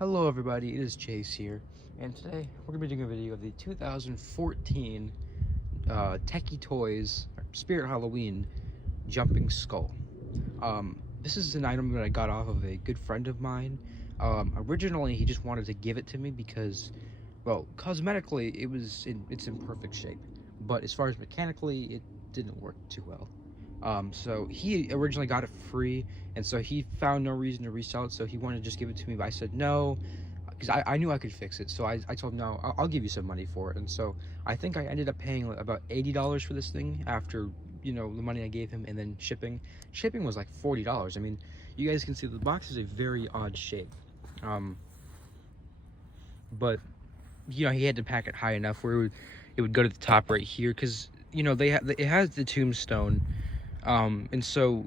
Hello everybody, it is Chase here, and today we're going to be doing a video of the 2014 Tekky Toys Spirit Halloween Jumping Skull. This is an item that I got off of a good friend of mine. Originally he just wanted to give it to me because, well, cosmetically it's in perfect shape, but as far as mechanically it didn't work too well. So he originally got it free, and so he found no reason to resell it, so he wanted to just give it to me, but I said no, because I knew I could fix it. So I told him, no, I'll give you some money for it. And so I think I ended up paying like about $80 for this thing after, you know, the money I gave him, and then shipping was like $40. I mean, you guys can see the box is a very odd shape, but you know, he had to pack it high enough where it would go to the top right here, because you know, it has the Tombstone. And so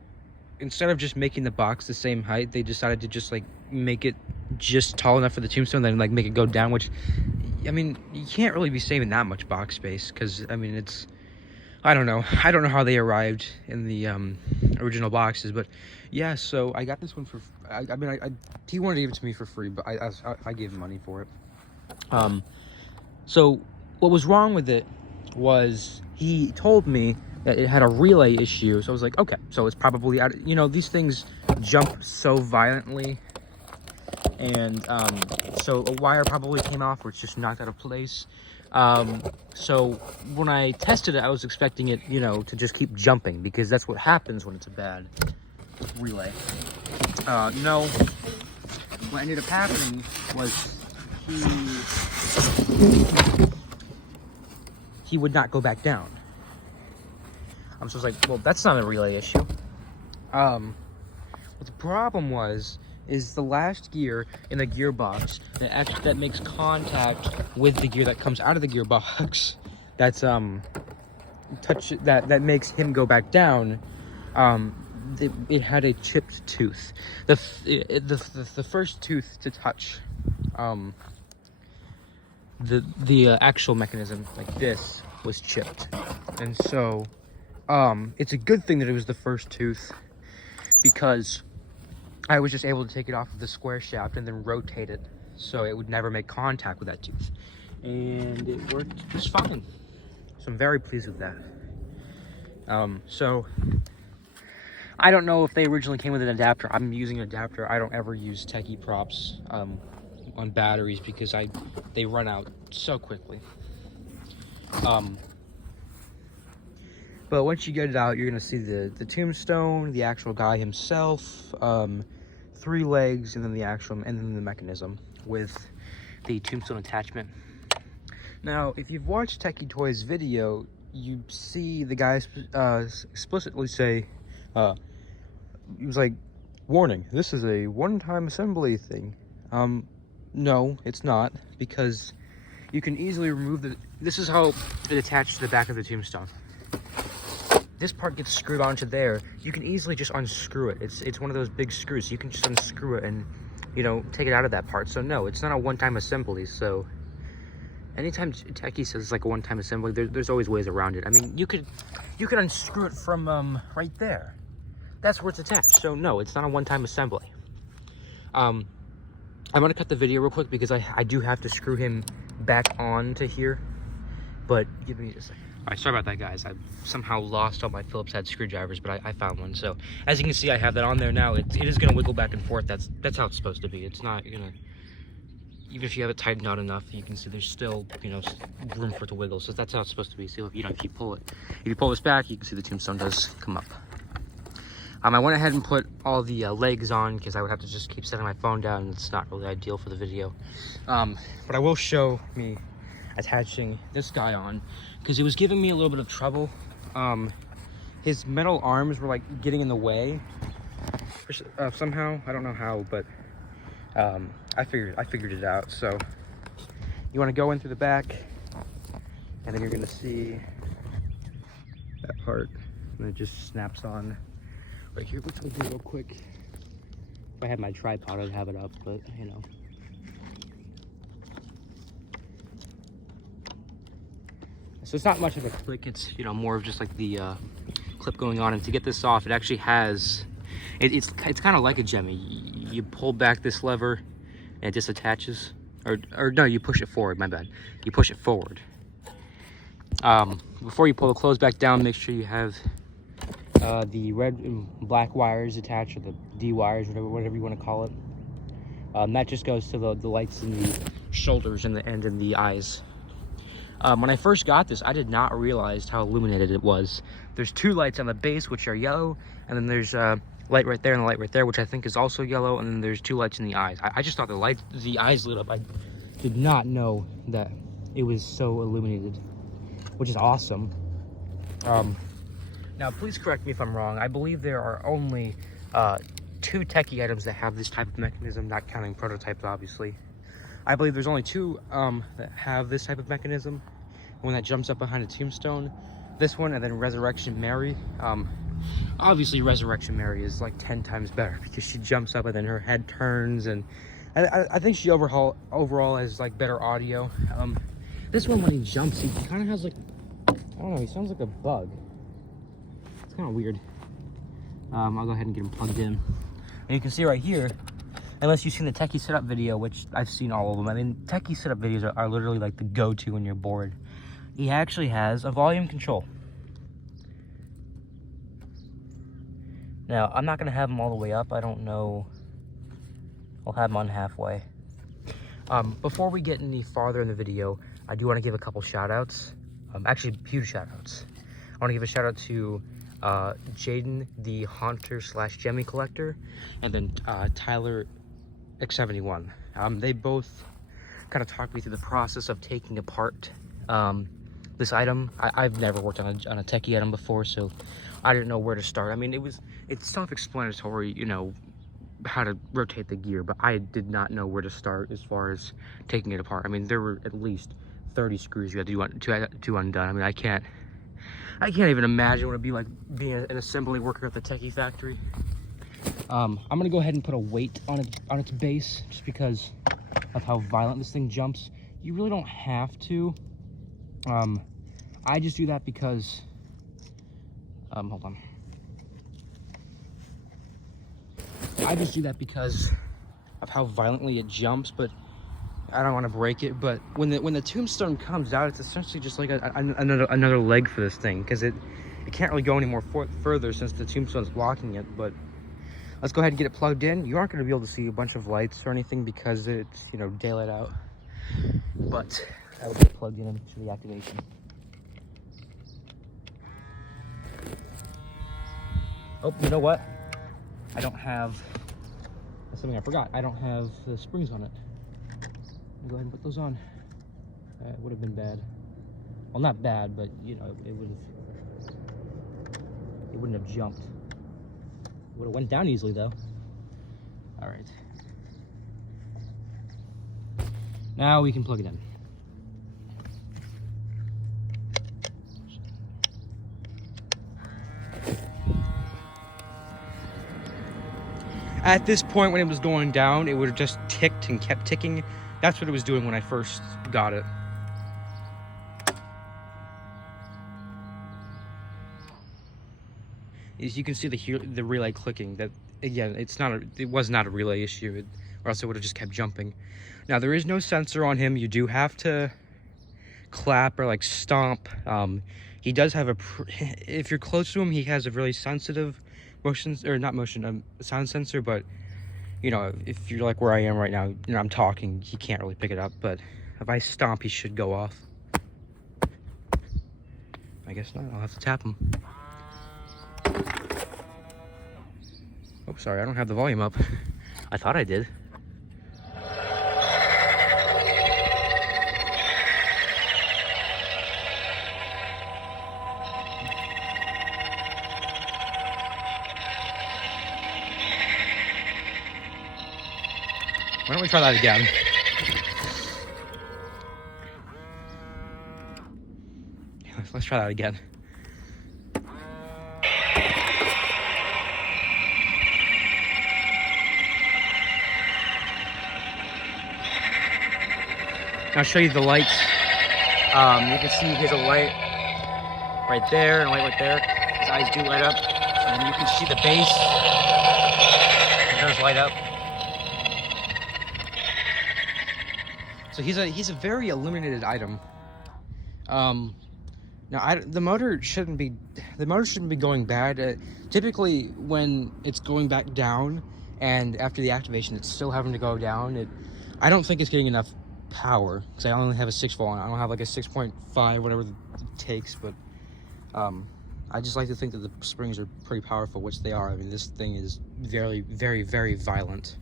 instead of just making the box the same height, they decided to just like make it just tall enough for the Tombstone, then like make it go down, which, I mean, you can't really be saving that much box space, because I mean, it's, I don't know how they arrived in the original boxes, but yeah. So I got this one for, I mean, he wanted to give it to me for free, but I gave him money for it. So what was wrong with it was he told me that it had a relay issue. So I was like, okay, so it's probably out. You know, these things jump so violently, and so a wire probably came off, or it's just knocked out of place. So when I tested it, I was expecting it, you know, to just keep jumping, because that's what happens when it's a bad relay. No, what ended up happening was he would not go back down. So I was like, well, that's not a relay issue. What the problem is the last gear in the gearbox that makes contact with the gear that comes out of the gearbox. That's that makes him go back down. It had a chipped tooth. The first tooth to touch the actual mechanism, like this, was chipped, and so it's a good thing that it was the first tooth, because I was just able to take it off of the square shaft and then rotate it so it would never make contact with that tooth, and it worked just fine. So I'm very pleased with that. So I don't know if they originally came with an adapter. I'm using an adapter. I don't ever use Tekky props on batteries, because they run out so quickly. But once you get it out, you're gonna see the Tombstone, the actual guy himself, 3 legs, and then the mechanism with the Tombstone attachment. Now, if you've watched Tekky Toys' video, you see the guy explicitly say, he was like, "Warning, this is a one-time assembly thing." No, it's not, because you can easily remove this is how it attaches to the back of the Tombstone. This part gets screwed onto there. You can easily just unscrew it. It's one of those big screws. You can just unscrew it and, you know, take it out of that part. So no, it's not a one-time assembly. So anytime Tekky says it's like a one-time assembly, there's always ways around it. I mean, you could unscrew it from right there. That's where it's attached. So no, it's not a one-time assembly. I'm gonna cut the video real quick, because I do have to screw him back on to here. But give me just a second. All right, sorry about that, guys. I somehow lost all my Phillips head screwdrivers, but I found one. So as you can see, I have that on there now. It is gonna wiggle back and forth. That's how it's supposed to be. It's not gonna, even if you have it tightened out enough, you can see there's still, you know, room for it to wiggle. So that's how it's supposed to be. So if you pull this back, you can see the Tombstone does come up. I went ahead and put all the legs on, because I would have to just keep setting my phone down, and it's not really ideal for the video. But I will show me attaching this guy on, because it was giving me a little bit of trouble. His metal arms were like getting in the way somehow. I don't know how, but I figured it out. So you want to go in through the back, and then you're gonna see that part, and it just snaps on right here. Let's do real quick. If I had my tripod, I'd have it up, but you know. So it's not much of a click. It's, you know, more of just like the clip going on. And to get this off, it actually has, it's kind of like a gemmy. You pull back this lever, and it disattaches. Or no, you push it forward, my bad. You push it forward. Before you pull the clothes back down, make sure you have the red and black wires attached, or the D wires, whatever you want to call it. That just goes to the lights in the shoulders and in the eyes. When I first got this, I did not realize how illuminated it was. There's two lights on the base, which are yellow, and then there's light right there and the light right there, which I think is also yellow, and then there's two lights in the eyes. I just thought the eyes lit up. I did not know that it was so illuminated, which is awesome. Now, please correct me if I'm wrong. I believe there are only two Tekky items that have this type of mechanism, not counting prototypes, obviously. I believe there's only two that have this type of mechanism. One that jumps up behind a tombstone, this one, and then Resurrection Mary. Obviously, Resurrection Mary is like 10 times better because she jumps up and then her head turns, and I think she overall has like better audio. This one, when he jumps, he kind of has like, I don't know, he sounds like a bug. It's kind of weird. I'll go ahead and get him plugged in. And you can see right here, unless you've seen the Tekky setup video, which I've seen all of them. I mean, Tekky setup videos are literally like the go-to when you're bored. He actually has a volume control. Now, I'm not going to have him all the way up. I don't know. I'll have him on halfway. Before we get any farther in the video, I do want to give a couple shout-outs. Actually, huge shout-outs. I want to give a shout-out to Jaden, the Haunter / Gemmy collector, and then Tyler X71. They both kind of talked me through the process of taking apart this item. I've never worked on a Tekky item before, so I didn't know where to start. I mean, it's self-explanatory, you know, how to rotate the gear, but I did not know where to start as far as taking it apart. I mean, there were at least 30 screws you had to undone. I mean, I can't even imagine what it'd be like being an assembly worker at the Tekky factory. I'm gonna go ahead and put a weight on its base, just because of how violent this thing jumps. You really don't have to. I just do that because, hold on. I just do that because of how violently it jumps, but I don't want to break it. But when the tombstone comes out, it's essentially just like another leg for this thing, because it can't really go any more further since the tombstone's blocking it. But let's go ahead and get it plugged in. You aren't going to be able to see a bunch of lights or anything because it's, you know, daylight out. But I will get it plugged in and show the activation. Oh, you know what? I don't have, that's something I forgot. I don't have the springs on it. I'll go ahead and put those on. It would have been bad. Well, not bad, but you know, it wouldn't have jumped. It would have went down easily though. All right. Now we can plug it in. At this point, when it was going down, it would have just ticked and kept ticking. That's what it was doing when I first got it. As you can see the relay clicking. That again, it was not a relay issue, or else it would have just kept jumping. Now there is no sensor on him. You do have to clap or like stomp. He does have if you're close to him, he has a really sensitive sound sensor, but you know, if you're like where I am right now, you know, I'm talking, he can't really pick it up, but if I stomp, he should go off. I guess not. I'll have to tap him. Oh, sorry, I don't have the volume up. I thought I did. Why don't we try that again? Let's try that again. I'll show you the lights. You can see he has a light right there and a light right there. His eyes do light up. And you can see the base. It does light up. So he's a very illuminated item. Now the motor shouldn't be going bad. Typically, when it's going back down, and after the activation, it's still having to go down. I don't think it's getting enough power because I only have a 6 volt. I don't have like a 6.5, whatever it takes. But I just like to think that the springs are pretty powerful, which they are. I mean, this thing is very, very, very violent.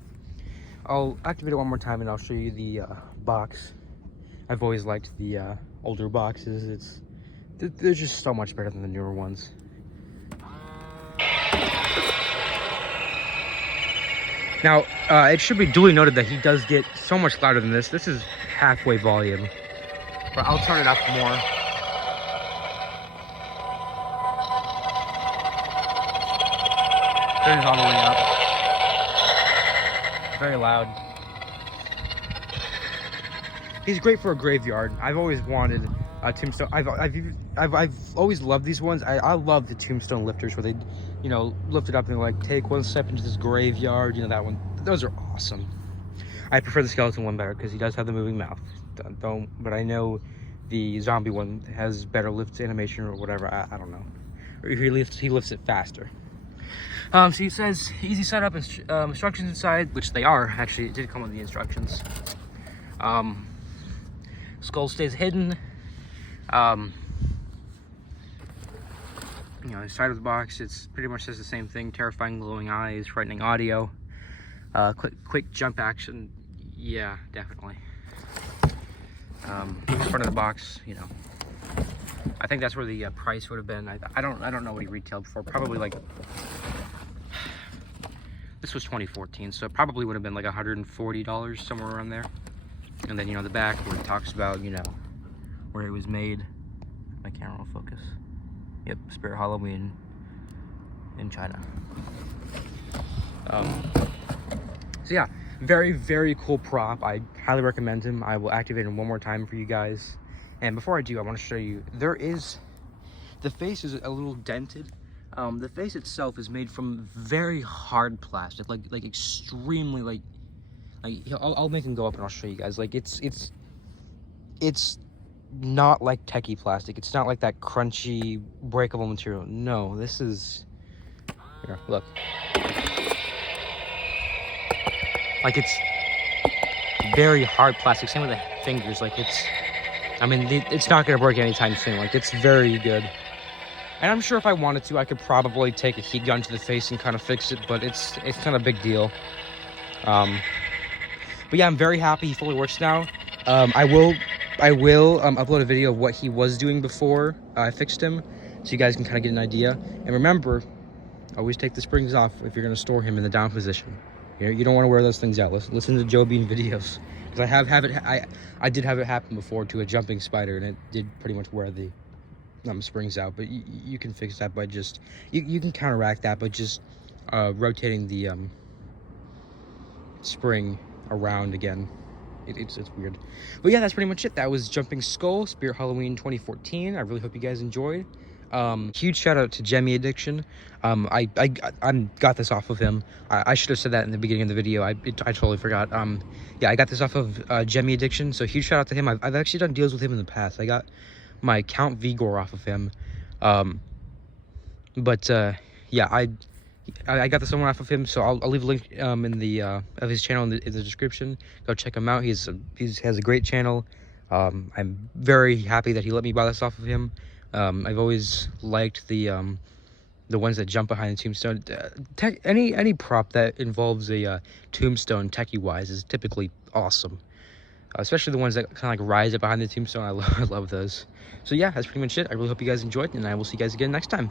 I'll activate it one more time and I'll show you the box. I've always liked the older boxes. They're just so much better than the newer ones. Now, it should be duly noted that he does get so much louder than this. This is halfway volume. But I'll turn it up more. Turn it all the way up. Very loud. He's great for a graveyard. I've always wanted a Tombstone. I've always loved these ones. I love the Tombstone lifters where they, you know, lift it up and like take one step into this graveyard. You know, that one. Those are awesome. I prefer the skeleton one better because he does have the moving mouth. But I know the zombie one has better lift animation or whatever. I don't know. Or he lifts it faster. So he says easy setup instructions inside, which they are. Actually, it did come with the instructions. Skull stays hidden. You know, inside of the box, it's pretty much says the same thing: terrifying glowing eyes, frightening audio, quick jump action. Yeah, definitely. Front of the box, you know, I think that's where the price would have been. I don't know what he retailed for. Probably like, this was 2014, so it probably would have been like $140 somewhere around there. And then, you know, the back where it talks about, you know, where it was made. My camera will focus. Yep, Spirit Halloween in China. So yeah, very, very cool prop. I highly recommend him. I will activate him one more time for you guys. And before I do, I want to show you, the face is a little dented. The face itself is made from very hard plastic, like extremely, like I'll make him go up and I'll show you guys. Like it's not like Tekky plastic. It's not like that crunchy, breakable material. No, this is, here, look. Like it's very hard plastic. Same with the fingers. Like it's not gonna break anytime soon. Like it's very good. And I'm sure if I wanted to, I could probably take a heat gun to the face and kind of fix it, but it's kind of a big deal. But yeah, I'm very happy he fully works now. I will upload a video of what he was doing before I fixed him, so you guys can kind of get an idea. And remember, always take the springs off if you're gonna store him in the down position. You don't want to wear those things out. Listen to Joe Bean videos, because I did have it happen before to a jumping spider, and it did pretty much wear the springs out. But you can fix that by just you can counteract that by just rotating the spring around again. It's weird. But yeah, that's pretty much it. That was Jumping Skull Spirit Halloween 2014. I really hope you guys enjoyed. Huge shout out to Gemmy Addiction. I got this off of him. I should have said that in the beginning of the video. I totally forgot. Yeah, I got this off of Gemmy Addiction, so huge shout out to him. I've actually done deals with him in the past. I got my Count Vigor off of him. Yeah, I got this one off of him, so I'll leave a link in the of his channel in the description. Go check him out. He has a great channel. I'm very happy that he let me buy this off of him. I've always liked the ones that jump behind the tombstone. Any prop that involves a tombstone, Tekky wise, is typically awesome. Especially the ones that kind of like rise up behind the tombstone. I love those. So yeah, that's pretty much it. I really hope you guys enjoyed, and I will see you guys again next time.